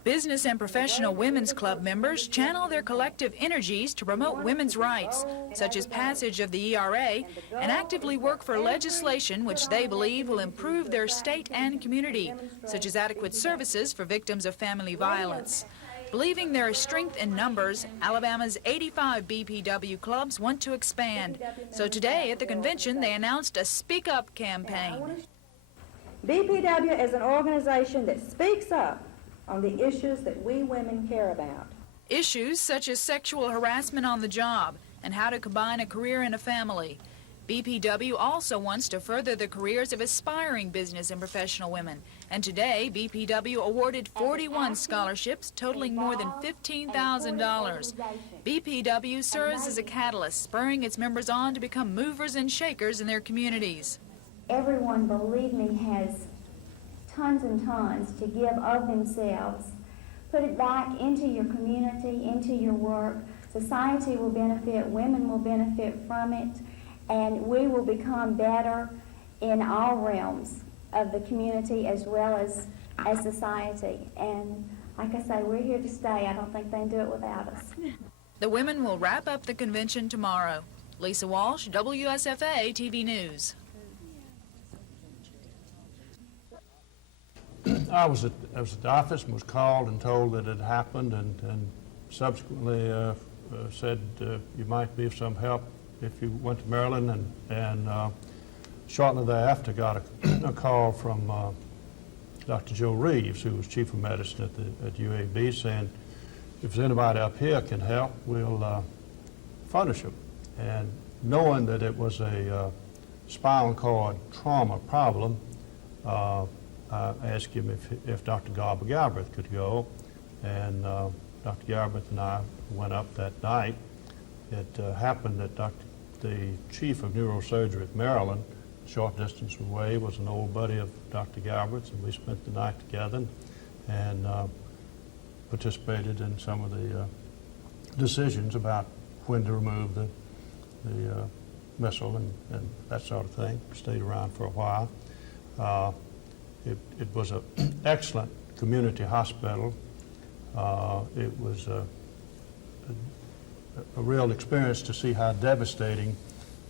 Business and professional women's club members channel their collective energies to promote women's rights, such as passage of the ERA, and actively work for legislation which they believe will improve their state and community, such as adequate services for victims of family violence. Believing there is strength in numbers, Alabama's 85 BPW clubs want to expand. So today at the convention, they announced a Speak Up campaign. BPW is an organization that speaks up on the issues that we women care about. Issues such as sexual harassment on the job and how to combine a career and a family. BPW also wants to further the careers of aspiring business and professional women. And today, BPW awarded 41 scholarships totaling more than $15,000. BPW serves as a catalyst, spurring its members on to become movers and shakers in their communities. Everyone, believe me, has tons and tons to give of themselves. Put it back into your community, into your work. Society will benefit, women will benefit from it, and we will become better in all realms of the community as well as society. And like I say, we're here to stay. I don't think they can do it without us. The women will wrap up the convention tomorrow. Lisa Walsh, WSFA TV News. I was at the office and was called and told that it had happened, and subsequently said you might be of some help if you went to Maryland, and shortly thereafter got a call from Dr. Joe Reeves, who was chief of medicine at UAB, saying if there's anybody up here can help, we'll furnish them. And knowing that it was a spinal cord trauma problem, I asked him if Dr. Garber Galbraith could go, and Dr. Galbraith and I went up that night. It happened that the chief of neurosurgery at Maryland, short distance away, was an old buddy of Dr. Galbraith's, and we spent the night together and participated in some of the decisions about when to remove the missile and that sort of thing. Stayed around for a while. It was an excellent community hospital. It was a real experience to see how devastating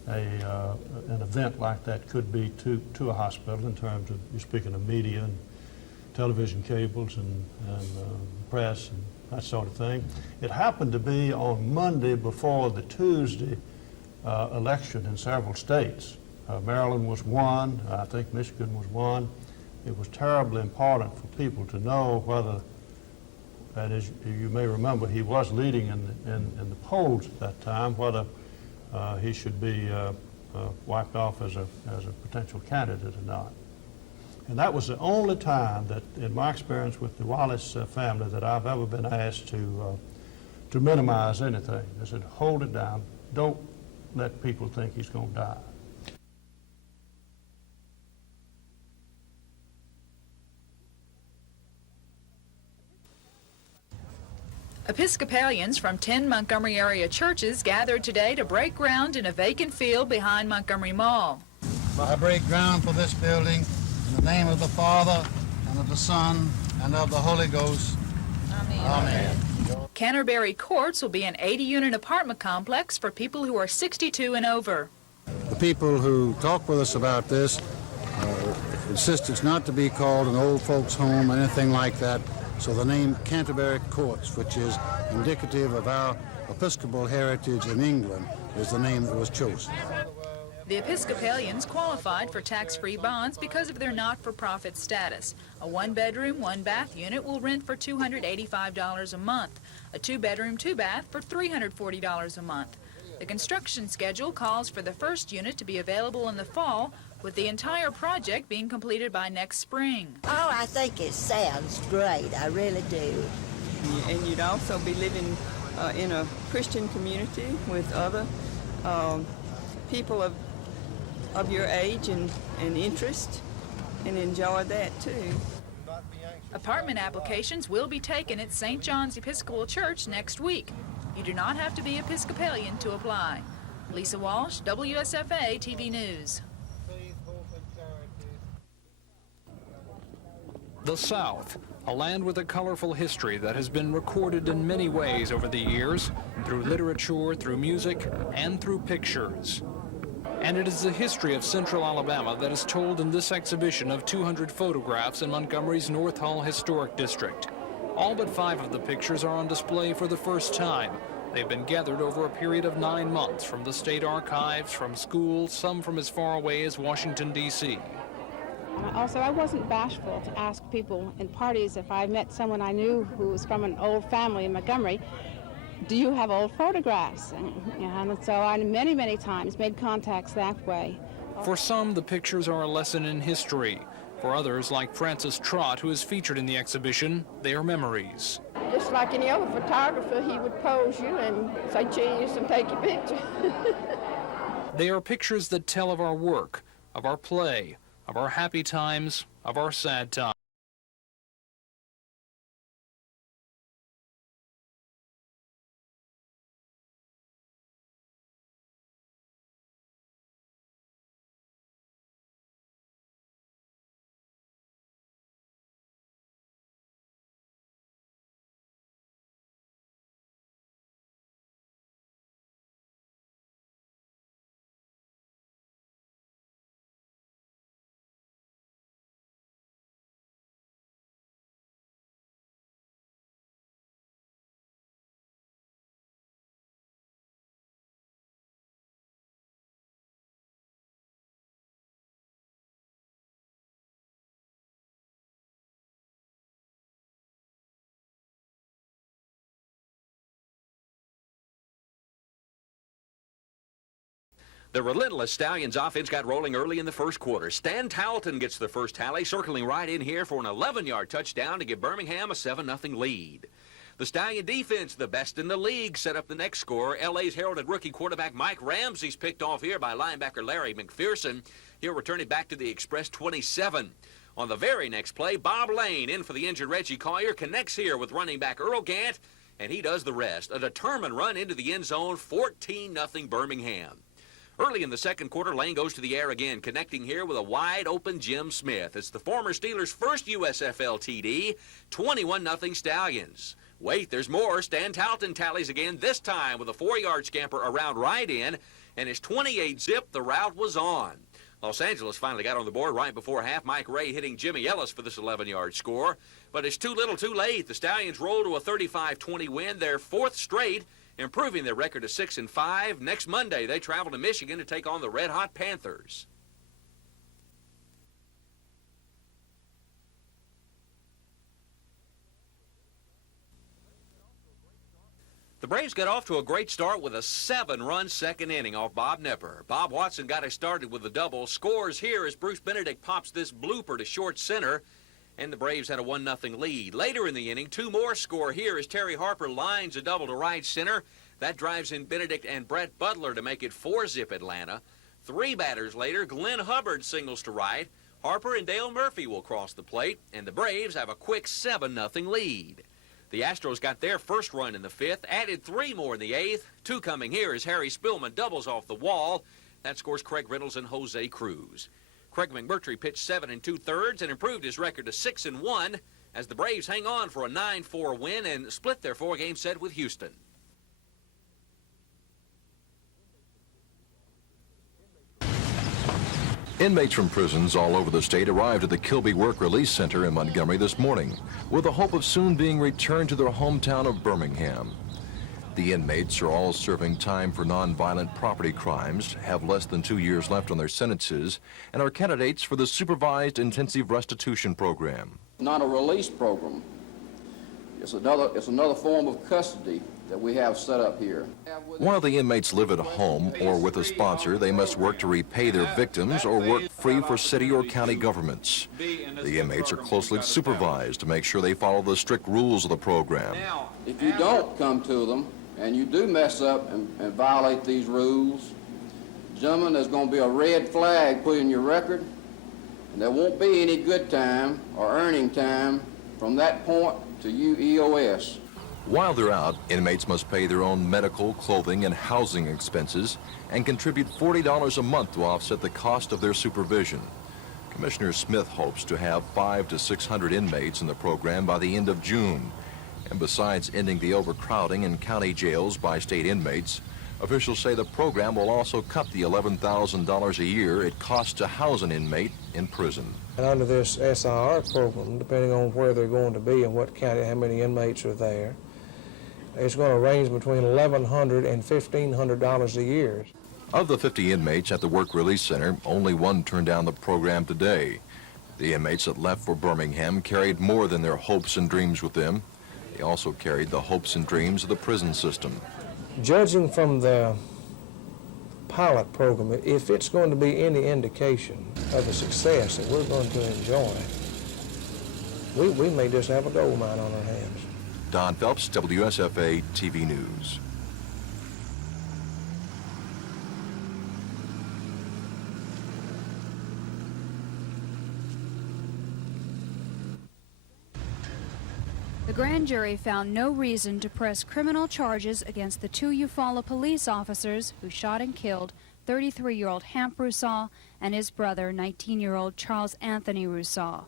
an event like that could be to a hospital in terms of, you're speaking of media and television cables and press and that sort of thing. It happened to be on Monday before the Tuesday election in several states. Maryland was one, I think Michigan was one. It was terribly important for people to know whether, and as you may remember, he was leading in the polls at that time, whether he should be wiped off as a potential candidate or not. And that was the only time that, in my experience with the Wallace family, that I've ever been asked to minimize anything. They said, hold it down. Don't let people think he's going to die. Episcopalians from 10 Montgomery area churches gathered today to break ground in a vacant field behind Montgomery Mall. I break ground for this building in the name of the Father, and of the Son, and of the Holy Ghost. Amen. Amen. Canterbury Courts will be an 80-unit apartment complex for people who are 62 and over. The people who talk with us about this insist it's not to be called an old folks' home or anything like that. So the name Canterbury Courts, which is indicative of our Episcopal heritage in England, is the name that was chosen. The Episcopalians qualified for tax-free bonds because of their not-for-profit status. A one-bedroom, one-bath unit will rent for $285 a month. A two-bedroom, two-bath for $340 a month. The construction schedule calls for the first unit to be available in the fall, with the entire project being completed by next spring. Oh, I think it sounds great. I really do. And you'd also be living in a Christian community with other people of your age and interest. and enjoy that too. Apartment applications will be taken at St. John's Episcopal Church next week. You do not have to be Episcopalian to apply. Lisa Walsh, WSFA TV News. The South, a land with a colorful history that has been recorded in many ways over the years, through literature, through music, and through pictures. And it is the history of Central Alabama that is told in this exhibition of 200 photographs in Montgomery's North Hall Historic District. All but 5 of the pictures are on display for the first time. They've been gathered over a period of 9 months from the state archives, from schools, some from as far away as Washington, D.C. Also, I wasn't bashful to ask people in parties if I met someone I knew who was from an old family in Montgomery, do you have old photographs? And so I many, many times made contacts that way. For some, the pictures are a lesson in history. For others, like Francis Trott, who is featured in the exhibition, they are memories. Just like any other photographer, he would pose you and say cheese and take your picture. They are pictures that tell of our work, of our play, of our happy times, of our sad times. The relentless Stallions offense got rolling early in the first quarter. Stan Talton gets the first tally, circling right in here for an 11-yard touchdown to give Birmingham a 7-0 lead. The Stallion defense, the best in the league, set up the next score. L.A.'s heralded rookie quarterback Mike Ramsey's picked off here by linebacker Larry McPherson. He'll return it back to the Express 27. On the very next play, Bob Lane, in for the injured Reggie Collier, connects here with running back Earl Gant, and he does the rest. A determined run into the end zone, 14-0 Birmingham. Early in the second quarter, Lane goes to the air again, connecting here with a wide-open Jim Smith. It's the former Steelers' first USFL TD, 21-0 Stallions. Wait, there's more. Stan Talton tallies again, this time with a 4-yard scamper around right in, and his 28-zip, the route was on. Los Angeles finally got on the board right before half. Mike Ray hitting Jimmy Ellis for this 11-yard score. But it's too little too late. The Stallions roll to a 35-20 win, their 4th straight, improving their record to 6-5. Next Monday, they travel to Michigan to take on the Red Hot Panthers. The Braves got off to a great start with a 7-run second inning off Bob Nepper. Bob Watson got us started with a double. Scores here as Bruce Benedict pops this blooper to short center, and the Braves had a 1-0 lead. Later in the inning, 2 more score here as Terry Harper lines a double to right center. That drives in Benedict and Brett Butler to make it 4-zip Atlanta. 3 batters later, Glenn Hubbard singles to right. Harper and Dale Murphy will cross the plate, and the Braves have a quick 7-0 lead. The Astros got their first run in the 5th, added 3 more in the 8th. 2 coming here as Harry Spillman doubles off the wall. That scores Craig Reynolds and Jose Cruz. Craig McMurtry pitched 7 2/3 and improved his record to 6-1 as the Braves hang on for a 9-4 win and split their 4-game set with Houston. Inmates from prisons all over the state arrived at the Kilby Work Release Center in Montgomery this morning with the hope of soon being returned to their hometown of Birmingham. The inmates are all serving time for nonviolent property crimes, have less than 2 years left on their sentences, and are candidates for the Supervised Intensive Restitution Program. Not a release program. It's another form of custody that we have set up here. While the inmates live at home or with a sponsor, they must work to repay their victims or work free for city or county governments. The inmates are closely supervised to make sure they follow the strict rules of the program. If you don't come to them and you do mess up and violate these rules, gentlemen, there's going to be a red flag put in your record, And there won't be any good time or earning time from that point to UEOS. While they're out, inmates must pay their own medical, clothing, and housing expenses and contribute $40 a month to offset the cost of their supervision. Commissioner Smith hopes to have 500 to 600 inmates in the program by the end of June. And besides ending the overcrowding in county jails by state inmates, officials say the program will also cut the $11,000 a year it costs to house an inmate in prison. And under this SIR program, depending on where they're going to be and what county, how many inmates are there, it's going to range between $1,100 and $1,500 a year. Of the 50 inmates at the Work Release Center, only one turned down the program today. The inmates that left for Birmingham carried more than their hopes and dreams with them. They also carried the hopes and dreams of the prison system. Judging from the pilot program, if it's going to be any indication of the success that we're going to enjoy, we may just have a gold mine on our hands. Don Phelps, WSFA TV News. The grand jury found no reason to press criminal charges against the two Eufaula police officers who shot and killed 33-year-old Hamp Rousseau and his brother, 19-year-old Charles Anthony Rousseau.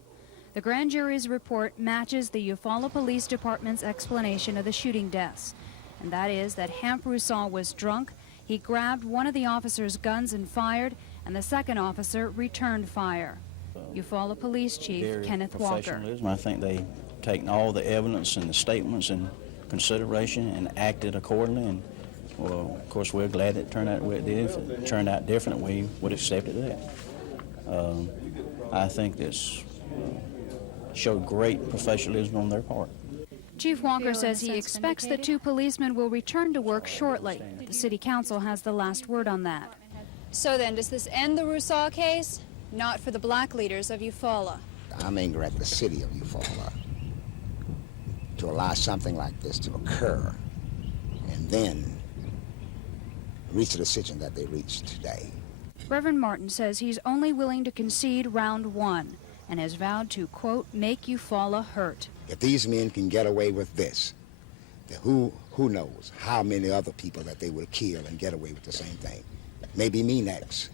The grand jury's report matches the Eufaula Police Department's explanation of the shooting deaths, and that is that Hamp Rousseau was drunk, he grabbed one of the officer's guns and fired, and the second officer returned fire. Eufaula Police Chief Kenneth Walker. I think they taken all the evidence and the statements in consideration and acted accordingly, and well, of course we're glad it turned out the way it did. If it turned out different, we would have accepted that. I think this showed great professionalism on their part. Chief Walker says he expects the two policemen will return to work shortly. The City Council has the last word on that. So then, does this end the Rousseau case? Not for the black leaders of Eufaula. I'm angry at the city of Eufaula to allow something like this to occur and then reach the decision that they reached today. Reverend Martin says he's only willing to concede round one and has vowed to, quote, make Eufaula hurt. If these men can get away with this, then who knows how many other people that they will kill and get away with the same thing. Maybe me next.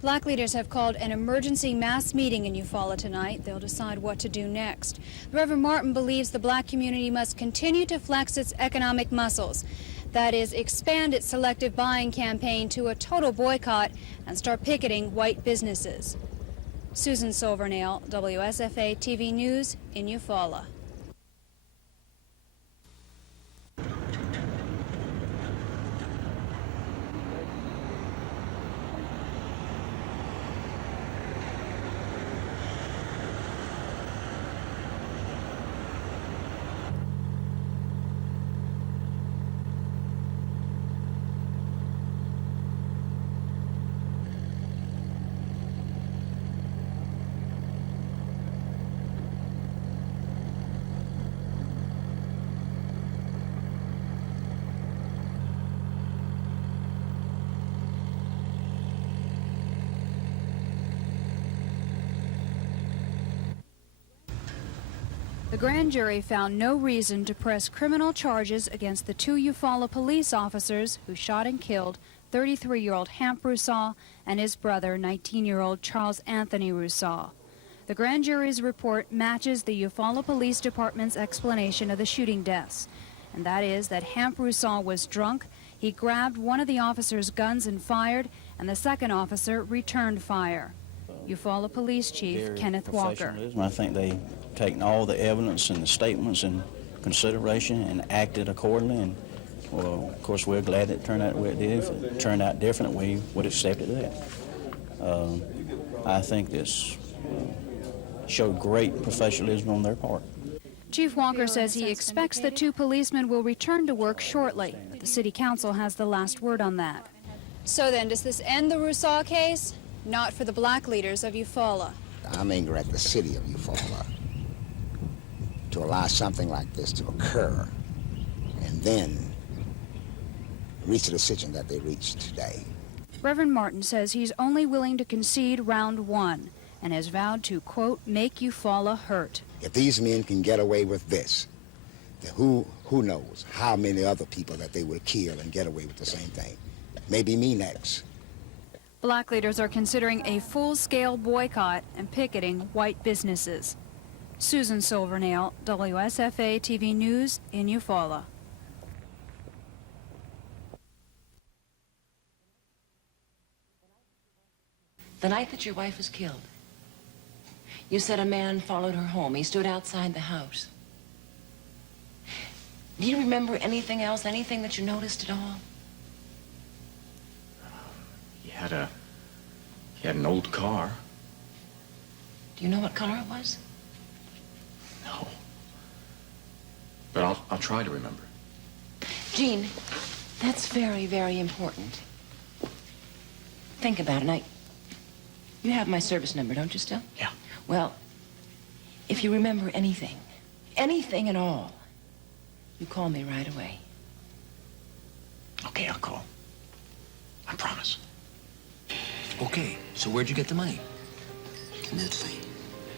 Black leaders have called an emergency mass meeting in Eufaula tonight. They'll decide what to do next. Reverend Martin believes the black community must continue to flex its economic muscles. That is, expand its selective buying campaign to a total boycott and start picketing white businesses. Susan Silvernail, WSFA TV News in Eufaula. The grand jury found no reason to press criminal charges against the two Eufaula police officers who shot and killed 33-year-old Hamp Rousseau and his brother, 19-year-old Charles Anthony Rousseau. The grand jury's report matches the Eufaula Police Department's explanation of the shooting deaths, and that is that Hamp Rousseau was drunk, he grabbed one of the officer's guns and fired, and the second officer returned fire. Eufaula Police Chief Kenneth Walker. I think they taken all the evidence and the statements in consideration and acted accordingly, and well, of course we're glad it turned out the way it did. If it turned out different, we would have accepted that. I think this showed great professionalism on their part. Chief Walker says he expects the two policemen will return to work shortly, but the City Council has the last word on that. So then, does this end the Rousseau case? Not for the black leaders of Eufaula. I'm angry at the city of Eufaula to allow something like this to occur and then reach the decision that they reached today. Reverend Martin says he's only willing to concede round one and has vowed to, quote, make Eufaula hurt. If these men can get away with this, then who knows how many other people that they will kill and get away with the same thing. Maybe me next. Black leaders are considering a full-scale boycott and picketing white businesses. Susan Silvernail, WSFA TV News in Eufaula. The night that your wife was killed, you said a man followed her home. He stood outside the house. Do you remember anything else, anything that you noticed at all? He had an old car. Do you know what color it was? No. But I'll try to remember. Jean, that's very, very important. Think about it. Now, you have my service number, don't you still? Yeah. Well, if you remember anything at all, you call me right away. Okay, I'll call. I promise. Okay, so where'd you get the money? In Italy,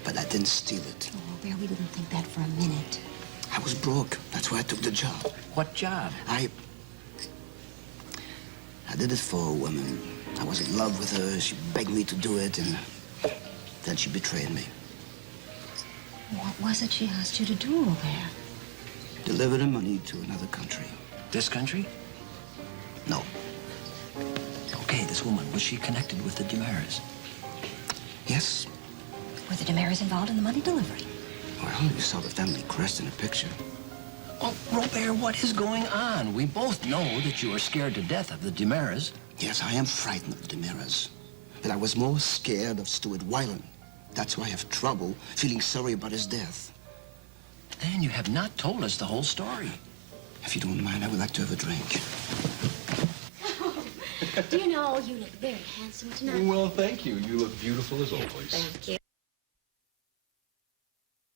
but I didn't steal it. Oh, Robert, we didn't think that for a minute. I was broke. That's why I took the job. What job? I did it for a woman. I was in love with her. She begged me to do it, and then she betrayed me. What was it she asked you to do, Robert? Deliver the money to another country. This country? No. Okay, this woman, was she connected with the Demaras? Yes. Were the Demaras involved in the money delivery? Well, you saw the family crest in the picture. Oh, Robert, what is going on? We both know that you are scared to death of the Demaras. Yes, I am frightened of the Demaras. But I was more scared of Stuart Weiland. That's why I have trouble feeling sorry about his death. Then you have not told us the whole story. If you don't mind, I would like to have a drink. Do you know, you look very handsome tonight. Well, thank you. You look beautiful as always. Thank you.